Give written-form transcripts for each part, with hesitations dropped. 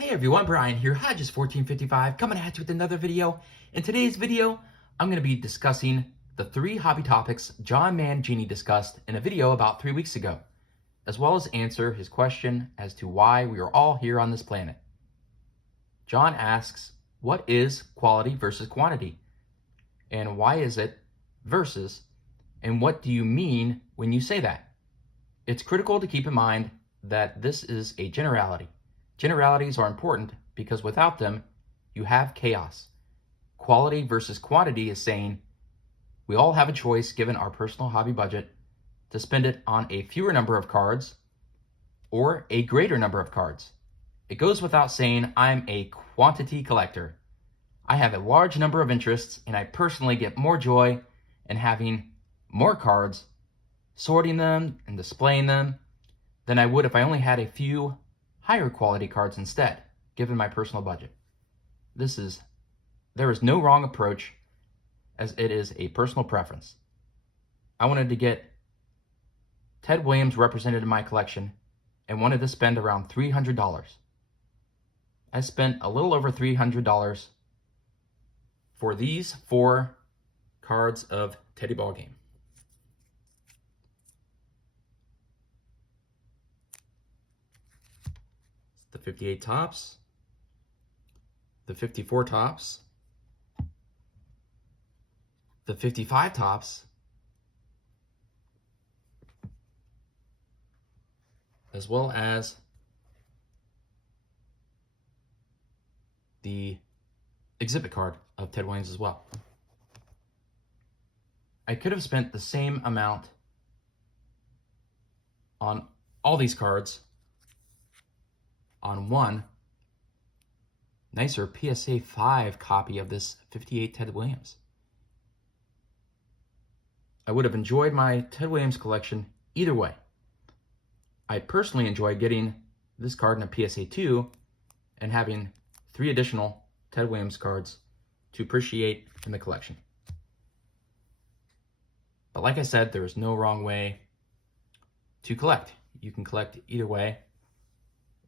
Hey everyone, Brian here, Hodges1455, coming at you with another video. In today's video, I'm going to be discussing the 3 hobby topics John Mangini discussed in a video about 3 weeks ago, as well as answer his question as to why we are all here on this planet. John asks, what is quality versus quantity? And why is it versus? And what do you mean when you say that? It's critical to keep in mind that this is a generality. Generalities are important because without them, you have chaos. Quality versus quantity is saying we all have a choice given our personal hobby budget to spend it on a fewer number of cards or a greater number of cards. It goes without saying I'm a quantity collector. I have a large number of interests and I personally get more joy in having more cards, sorting them and displaying them than I would if I only had a few higher quality cards instead, given my personal budget. There is no wrong approach, as it is a personal preference. I wanted to get Ted Williams represented in my collection and wanted to spend around $300. I spent a little over $300 for these 4 cards of Teddy Ball Game. The 58 tops, the 54 tops, the 55 tops, as well as the exhibit card of Ted Williams as well. I could have spent the same amount on all these cards on one nicer PSA 5 copy of this 58 Ted Williams. I would have enjoyed my Ted Williams collection either way. I personally enjoy getting this card in a PSA 2 and having 3 additional Ted Williams cards to appreciate in the collection. But like I said, there is no wrong way to collect. You can collect either way.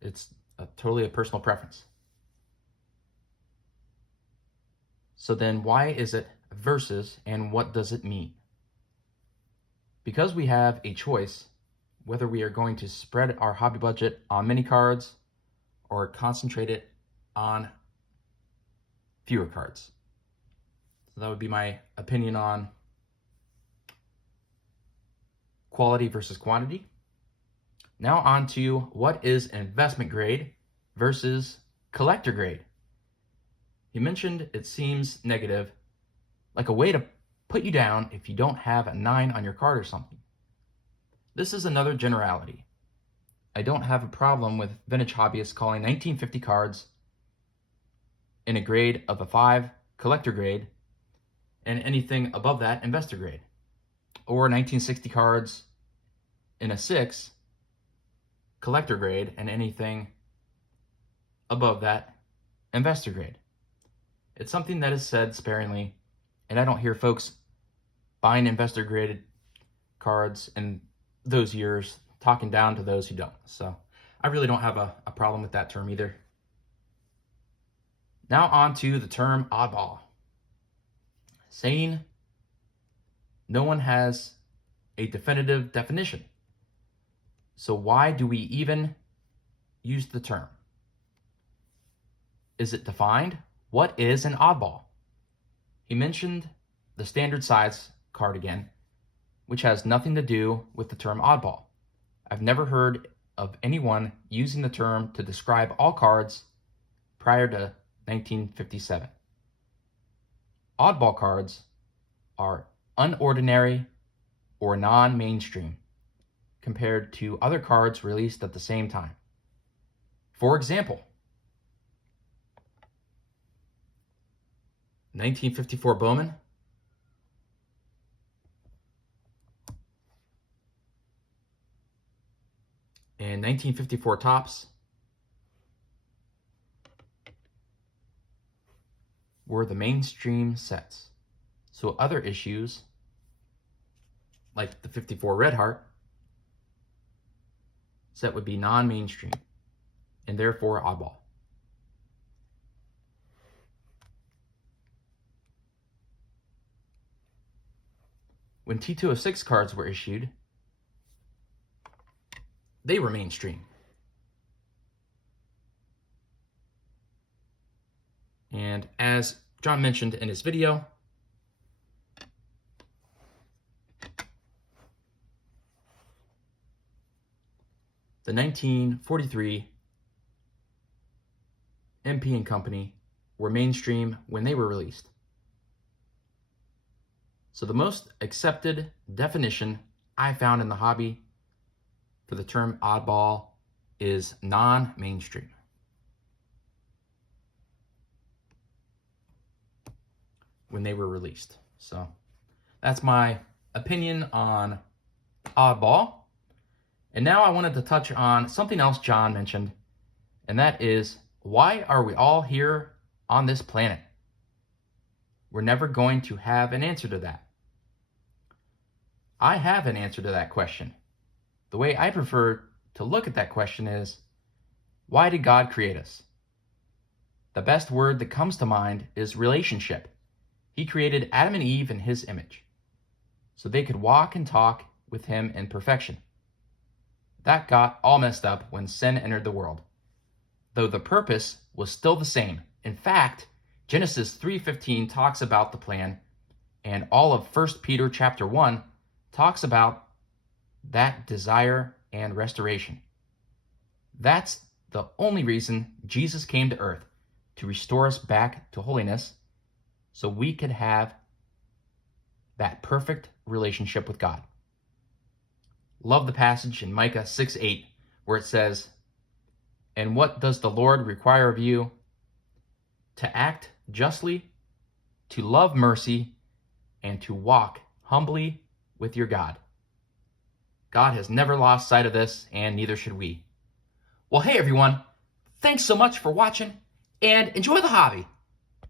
It's totally a personal preference. So then why is it versus, and what does it mean? Because we have a choice whether we are going to spread our hobby budget on many cards or concentrate it on fewer cards. So that would be my opinion on quality versus quantity. Now on to what is investment grade versus collector grade. He mentioned it seems negative, like a way to put you down if you don't have a 9 on your card or something. This is another generality. I don't have a problem with vintage hobbyists calling 1950 cards in a grade of a 5 collector grade and anything above that investor grade, or 1960 cards in a 6 collector grade and anything above that investor grade. It's something that is said sparingly, and I don't hear folks buying investor graded cards in those years talking down to those who don't. So I really don't have a problem with that term either. Now on to the term oddball. Saying no one has a definitive definition. So why do we even use the term? Is it defined? What is an oddball? He mentioned the standard size card again, which has nothing to do with the term oddball. I've never heard of anyone using the term to describe all cards prior to 1957. Oddball cards are unordinary or non-mainstream compared to other cards released at the same time. For example, 1954 Bowman, and 1954 Topps were the mainstream sets. So other issues, like the 54 Red Heart set, would be non-mainstream and therefore oddball. when T206 cards were issued, they were mainstream. And as John mentioned in his video, the 1943 MP and Company were mainstream when they were released. So the most accepted definition I found in the hobby for the term oddball is non-mainstream. When they were released. So that's my opinion on oddball. And now I wanted to touch on something else John mentioned, and that is, why are we all here on this planet? We're never going to have an answer to that. I have an answer to that question. The way I prefer to look at that question is, why did God create us? The best word that comes to mind is relationship. He created Adam and Eve in his image, so they could walk and talk with him in perfection. That got all messed up when sin entered the world, though the purpose was still the same. In fact, Genesis 3:15 talks about the plan, and all of 1 Peter chapter 1 talks about that desire and restoration. That's the only reason Jesus came to earth, to restore us back to holiness, so we could have that perfect relationship with God. Love the passage in Micah 6:8 where it says, "And what does the Lord require of you? To act justly, to love mercy, and to walk humbly with your God." God has never lost sight of this, and neither should we. Well, hey everyone, thanks so much for watching, and enjoy the hobby.